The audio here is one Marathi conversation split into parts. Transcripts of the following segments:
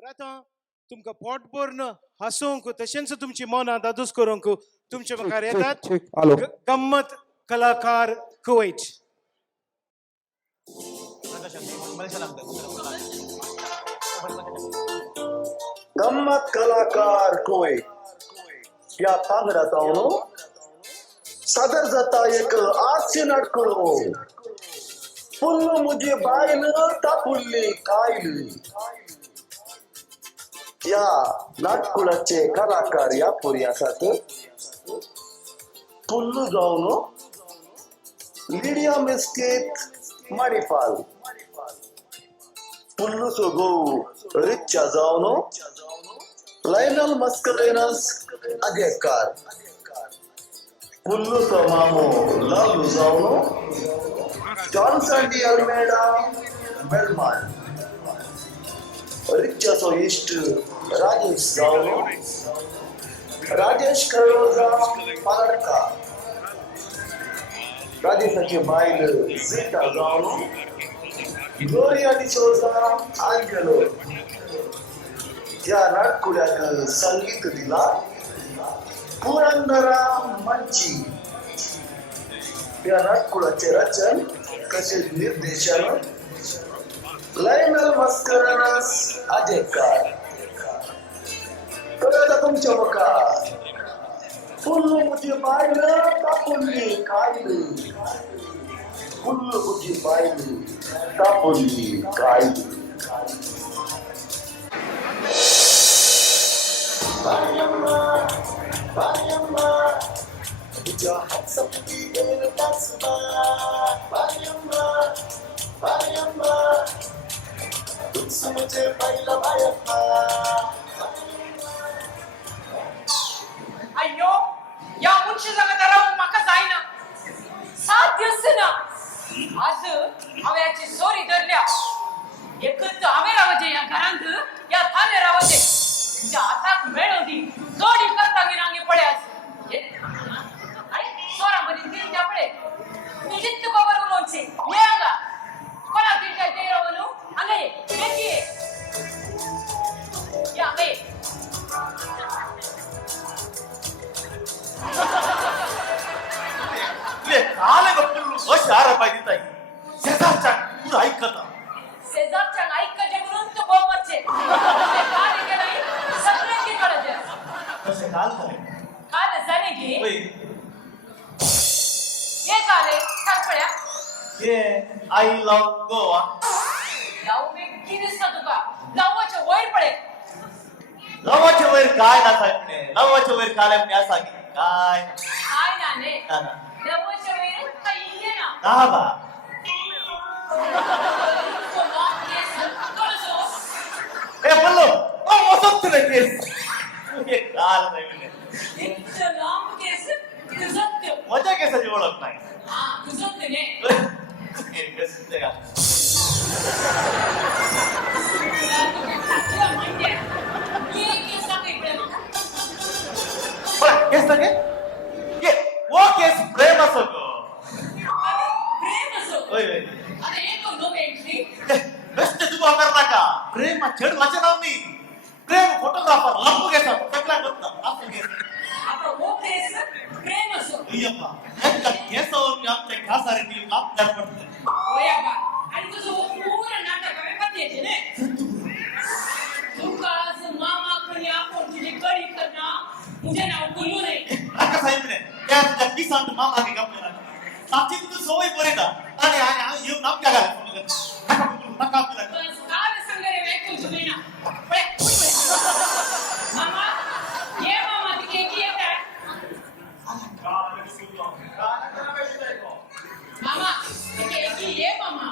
तर आतां तुमकां पोट भरून हसूंक तशेंच तुमची मनां दादूस करूंक तुमचे मुखार येतात हॅलो गम्मत कलाकार कुवैत. गम्मत कलाकार कोय या पांगडात आवनो सादर जाता एक हास्य नाटकुळो पुल्ल मुझे बायल तापुल्ली कायल. या नाटकुळाचे कलाकार या पोरी आसात पुल्लू जावन लिडिया मिस्केत मारिफाल, पुल्लू सोगो रिच्चा जावन लायनल मस्करेनस अगेकार, पुल्लू तो मामो लालू जावन जॉन सांडी अल्मेडा बेलमान, रिच्चाचो इश्ट राजेश जावन राजेश खळोजा पालडका, राजेशाची बायल सीता जावन ग्लोरिया डिसोजा आंजेलो. या नाटकुळ्याक संगीत दिला पुरंदरा मंची. या नाटकुळाचे रचन तसेच निर्देशन लायनल मस्करनस अजेकार. तर आता तुमच्या मुखार पुल्लू मुझे बायल तापुल्ली कायल, पुल्लू मुझे बायल तापुल्ली कायल. अय्यो या मुनशी जगात राहून म्हाका जायना. 7 दिवस ना आज हांवें याची चोरी धरल्या. एकच हांवें रावचे या घरांत या थाने रावचे तुमच्या हाताक मेळोदी जोडी करता गिरांगी पळयास. अरे सोरा बरी दिल त्या पळे तुझी तू खबर उलोनचे ये आगा कोणा दिल काय ते रावनु अंगे बेकी या बे काले गप्पू अशार पाहिजे ताई शेजारच्या तू ऐकता शेजारच्या ऐकायचे म्हणून तू बोमचे काय केलंय सगळे की कळजे कसे काल करे काल जाणे की होय ये काले सांग पड्या ये आई लव गोवा लावू मी की दिसता तुका लावाचे वैर पडे लवाचे वैर काय ना सांगणे लवाचे वैर काले मी असा की काय काय नाने ना लावाचे वैर काही ये ना ना बा तो मॉक केस कळसो ए बोलो ओ मसत रे केस ये काल नाही म्हणे इतकं लांब केस तुझं सत्य मजा केसाची ओळख नाही हा तुझं सत्य ने हे कसं ते का तुला माहिती आहे ये केस सांग इकडे मग पण केस ना ये वो केस प्रेम असो गो अरे प्रेम असो होय होय अरे एक नो एंट्री बेस्ट तू वापर नका प्रेम छेड वाचे नाव मी प्रेम फोटोग्राफर लंबू घेता सगळा करता असं घे आता वो केस प्रेम असो अय्यप्पा एकदा केसावर मी आमच्या खासारे ती आप कर पडते होय बा आणि तुझं वो पूर्ण नाटक आहे पत्ते येते ने तू कास मामा कोणी आपण तुझे कडी करना तुझे नाव कुल्लू नाही नका साहेब ने त्या तुझ्या किसान मामा के गप्पे ना साची तू सोय बरेदा आणि आणि येऊ नाम क्या घाल नका आपला बस काल संगरे वेकू तुम्ही ना पळे मामा ये मामा ती की येत आहे मामा ती ये मामा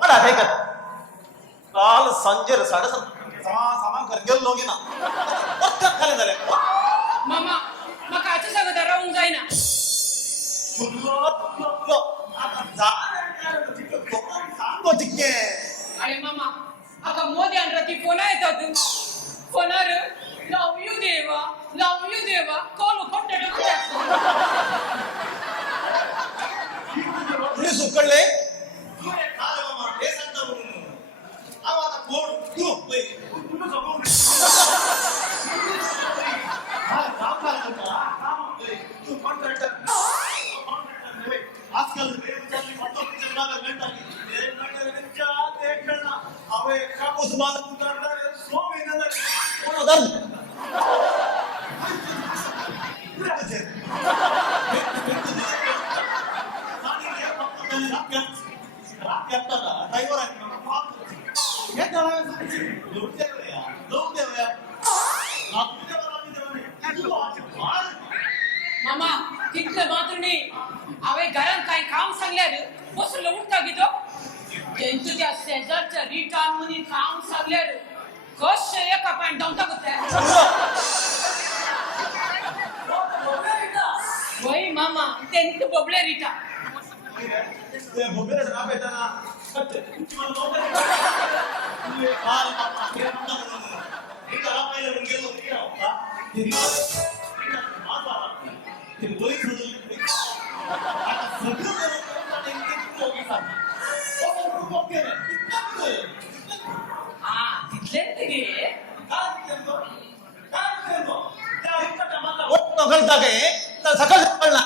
मला हे कर काल संजय 7:30 सामान कर गेलो लोगे ना पक्का खाली झाले मामा मग आजच्या सगळं राहून जाईना सांगतो अरे मामा आता मोदी आणि ती फोन येतात फोनार लव यू देवा कोण कोणत्या पुलिस उकडले हे सांगता म्हणून आता कोण तू आजकाल मामा तिथलं मात्र नाही अवे घरात काही काम सांगल्यार बसलं उठता घेतो त्यांचं त्या शेजारच्या रिटा म्हणे काम सांगल्यार कश एका पॉइंट जाऊन टाकत वय मामा त्यांचं बबले रिटा हा तिथले गे घालता काय तर सकाळ पडला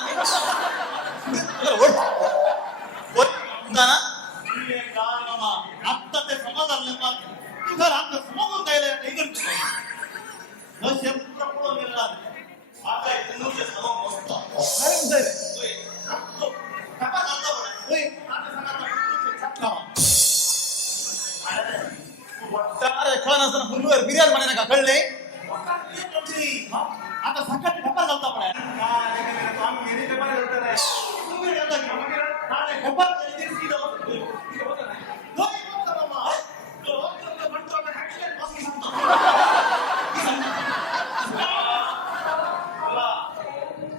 आता ते समाधान तुझा आमचं समोर द्यायला खेळा नसताना पूर्वीवर बिर्याद म्हणे का कळले आता सकाळी ढप्पा घालता पण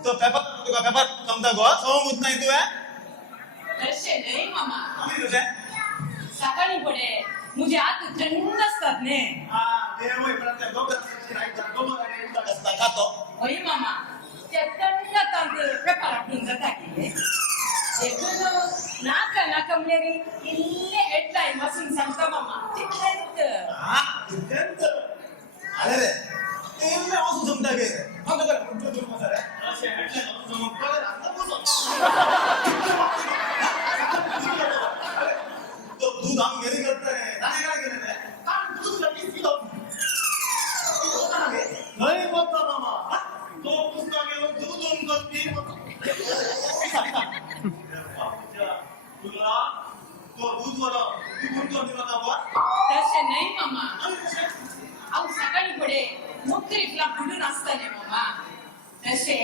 तो पेपर तुका पेपर समजा गो समजत नाही तू तसे नाही मामा सकाळी पुढे मुझे हात थंड असतात ने खातो होय मामा त्या थंड तांदूळ पेपर आपटून जाता की एकूण नाका नाका म्हणजे इल्ले हेडलाईन वाचून सांगता मामा तिथल्यात अरे रे ते वाचून समजा गे दूध आम्ही घरी करतोय नाही बोलता मामा तो पुस्तक दूध तुला तो दूध वाला तसे नाही मामा अहो सकाळी पुढे मुक्रीतला बुडून असताना मामा तसे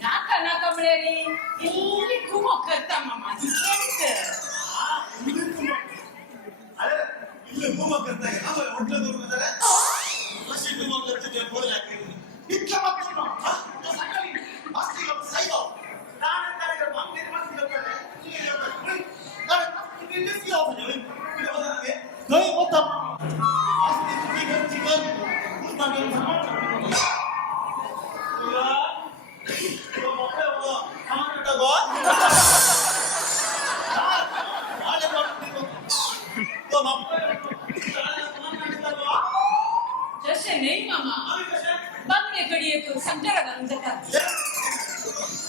नाका नाका म्हणजे इल्ले खूप करता मामा तिथल्यात अरे इल्ले घुमा करताय आम्हाला म्हटलं करू जरा कशी घुमा करते ते बोल लागते इतक्या मात्र ना सकाळी मस्ती करत साईबाव नाना कार्यक्रम आमचे मस्ती करतात अरे तुम्ही दिसली आहो म्हणजे नाही होता मस्ती चिकन पुन्हा गेलं तुला तो मोठे हो कामाला टाको तसे नाही मामा बघण्याकडे येतो संचारा घालून जातात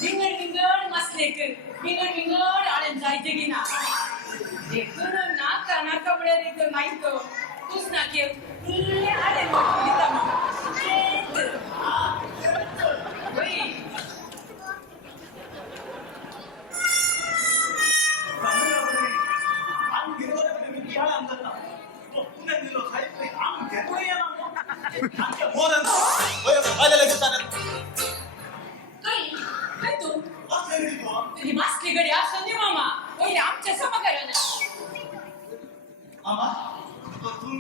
विंगड विंगड मसले विंगड विंगड आळ्यात जायचे की ना एकूण नाका नाका म्हणजे नाही तो तूच नाके इल्ले आळे मोठा मामा मासली गडी असं नाही मामा पहिले आमच्या समाधाना वाटून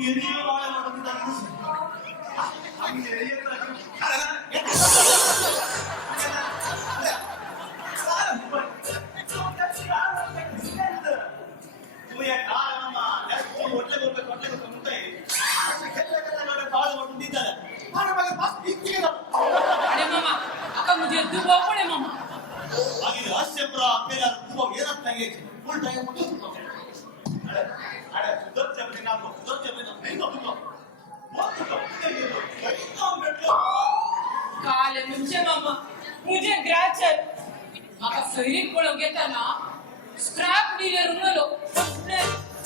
घ्यायची फुल टाइम अरे तुझं जमले ना तुझं जमले ना नाही तुझं मग तुझं भेटलो काल म्हणजे मामा मुझे ग्रॅचर माका सैरीक पळोवंक घेताना स्क्रॅप डीलर उरलो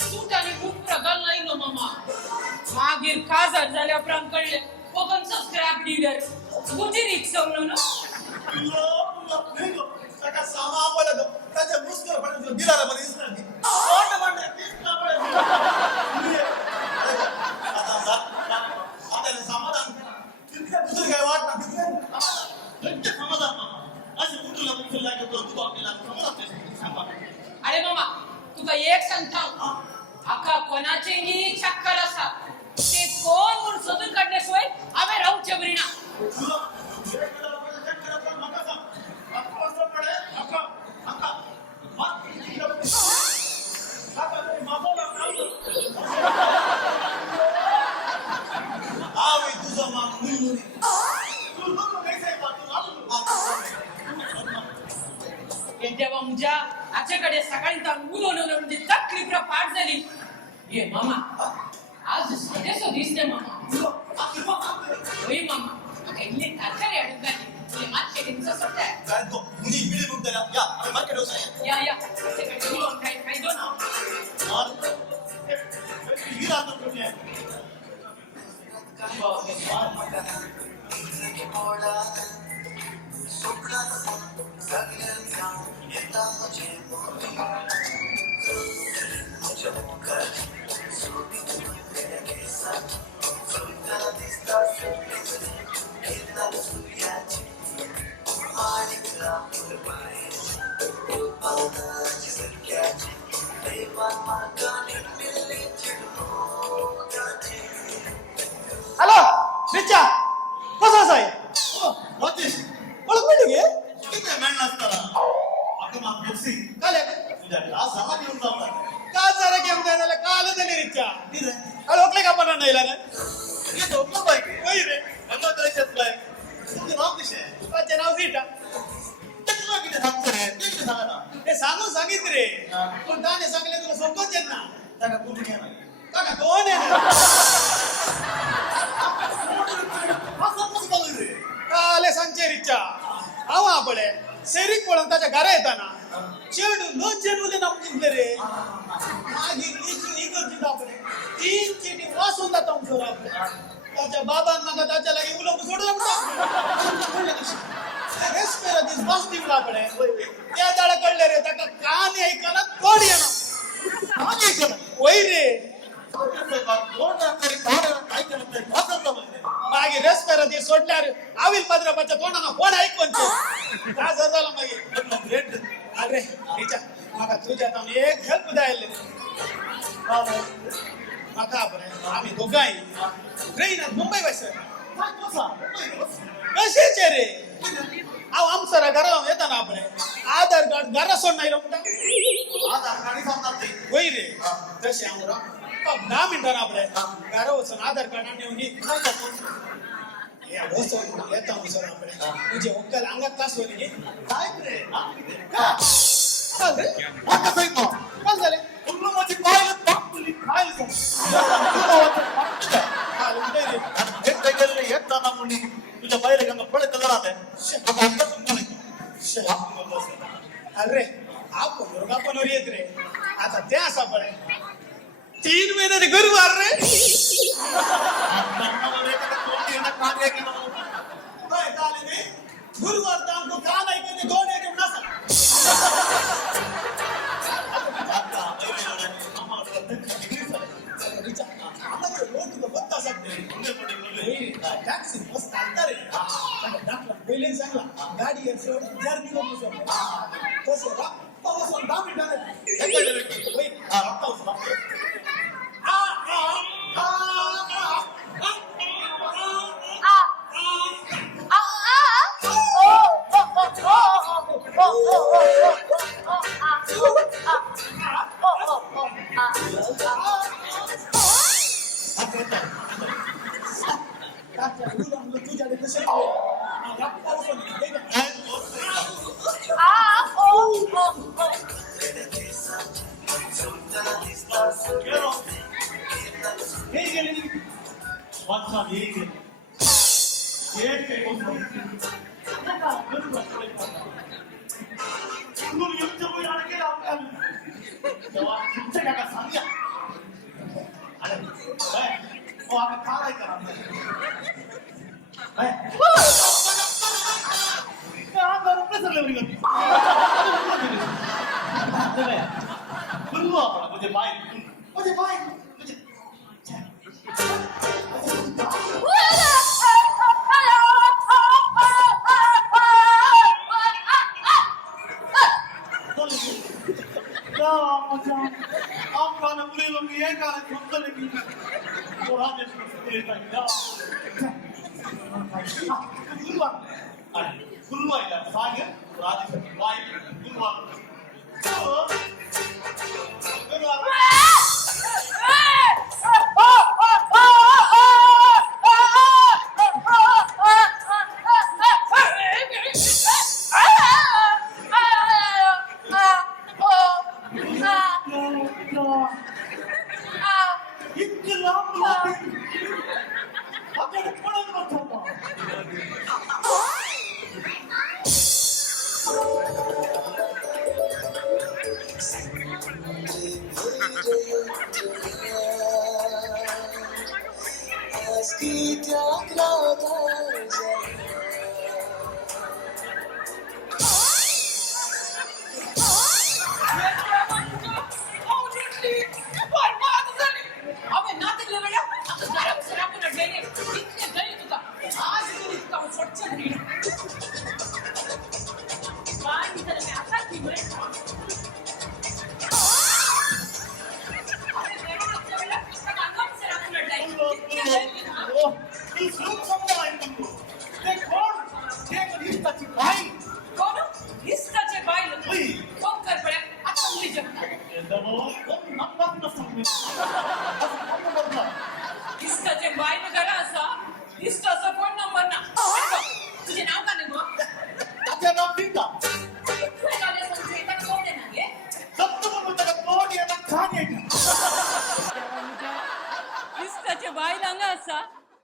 सूट आणि बूट प्रगल नाही नो मामा मागीर काजार जाल्या उपरांत कळले कोकणचो स्क्रॅप डीलर मुझे रिक्षा उरलो ना सगळा सामा बोलतो त्याच्या मुस्कर पण दिलारा पण दिसणार नाही कोण म्हणते आता समाधान तिथे दुसरं काय वाटतं तिथे समाधान असे कुठला लागतो तू आपल्याला समाधान अरे मामा तुका एक सांगता आका कोणाचे नी चक्कर असा ते कोण म्हणून शोधून काढल्याशिवाय आम्ही राहूचे बरीना तेव्हा मुझ्या आच्याकडे सकाळी तांबूल होणं म्हणजे तकलीफ पाठ झाली ये मामा आज साधेसो दिसते मामा होय मामा काही तरकारी अडकली तुला मात केलीचं सोडताय काय तो मुली पिढी बुक द्या या अरे मार्केट होय या त्याच्याकडे बोलून काही दो ना ही राहतो कुठे हॅलो रिचा कसं आहे वाटेश ओळख मिळते घे किती मॅन नसताना आपण मागची काल तुझ्या क्लास समा घेऊन जाणार का जरा घेऊन जायला काल झाली रिचा ती रे ओळखले का पण नाही ना ये तो पण बाईक होय रे अंगा करायचं काय तुझं नाव कसे आहे माझे नाव सीटा तुला किती सांगतो रे ते किती सांगा ना हे सांगून सांगित रे पण त्याने सांगले तुला समजत येत ना त्याला कोणी घ्या नाही काका कोण आहे ना असं कसं बोलू रे काले सांगचे रिचा आवा आपले सेरिक पळून त्याच्या घरा येताना चेडू नो चेडूले नाव जिंकले रे मागीर नीची इकडची आपले 3 चिटी वासून जाता उंचर आपले त्याच्या बाबांना का त्याच्या लागी उलोक सोडून रेस्पेरा दिस बस दिवला आपले त्या दाडा कळले रे त्याका कान ऐकना तोड येणं मागे केलं वय रे कोण तरी काय करत नाही असं समजले मागे रेस्पेरा दिस सोडल्यावर आविल पद्रापाच्या तोंडाना कोण ऐकून काय झालं मागे रेट अरे रिचा माका तुझ्या तावन एक हेल्प द्यायला माका बरं आम्ही दोघांही ट्रेनात मुंबई वयसर कशाचे रे अहो आमचं घरा येताना आपण आधार कार्ड घरा सोड नाही म्हणता आता गाडी सांगतात ते होई रे तसे आमरा 10 मिनिटांना आपले घरा वचून आधार कार्ड आणून घे वचून येता वचून आपले तुझे ओक्कल अंगात तास होईल घे काय रे चाल रे आता सांग ना काय झाले तुला माझी पाहिलं टाकली खायला रे हे काय केलं रे येत ना मुनी तुझ्या पाहिलं का पडत राहत आहे आता आता समजा अरे आपण येत रे आता ते असा पडे 3 महिन्याचे घर मार रे गुरुवार तांको कान ऐकते दोन एक नसा टॅक्सी बस चालता रे पहिले सांगला गाडी जर्नी तसं बसून 10 तुझ्याकडे कसं Ah, oh, oh, oh.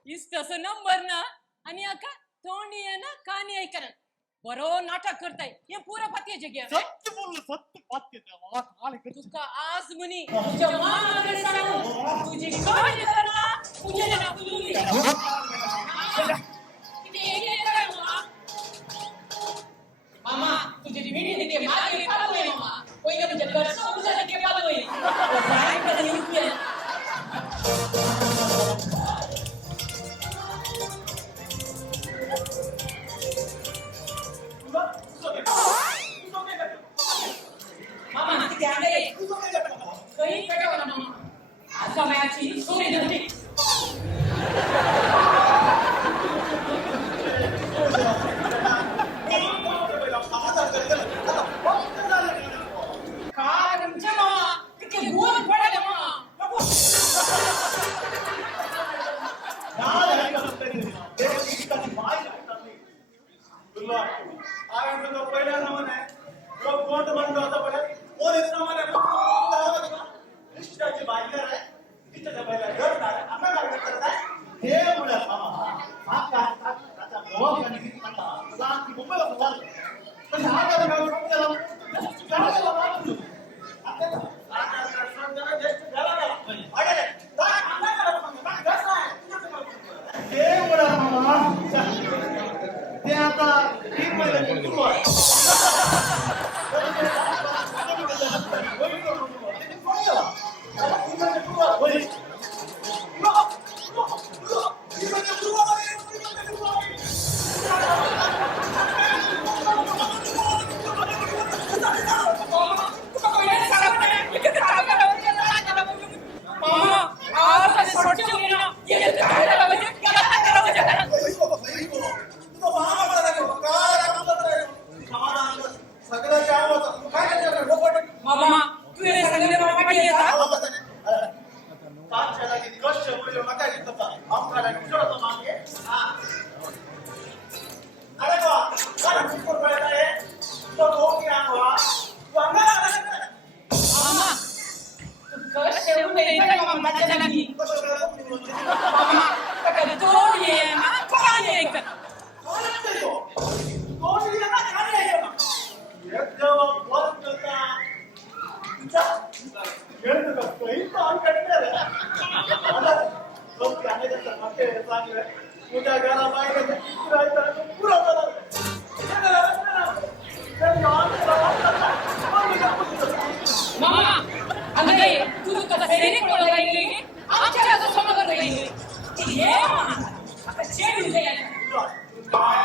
इष्टच नंबर ना आणि अका तोंडी आहे ना कानी ऐकन बरो नाटक करताय हे पुरा पत्याचे घ्या सत्य बोललो सत्य पत्य मला काल तुका आज म्हणी तुझ्या मागे सांगू तुझी काळजी करा तुझ्या ना बुलुली मामा तुझी विडी ते मागे पालोय मामा कोई ना तुझ्या घर समजा के पालोय काय करे इथे मामा किती आले काही पेटवा ना मामा आज समयाची सोरी धरली सगळं तुझ्या घराबाहेर पुरा मामा अगं ये, तू कसा सैनिक म्हणून राहिली आमच्या समोर राहिली ये आता चेड उद्या यायला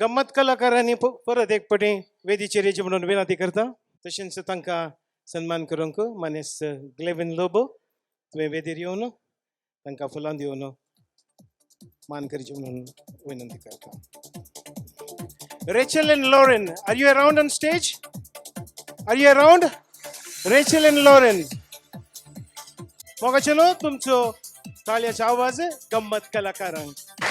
गंमत कलाकारांनी परत एक पटी वेदीचे रेजी म्हणून विनंती करता तशेंच तांकां सन्मान करूंक मानेस ग्लेविन लोबो तुवें वेदीर येवन तांकां फुलां दिवन मान करचें म्हणून विनंती करता. Rachel and Lauren, are you around on stage? Are you around? Rachel and Lauren. Moga चलो तुमचो ताळ्याचो आवाज गंमत कलाकारांक.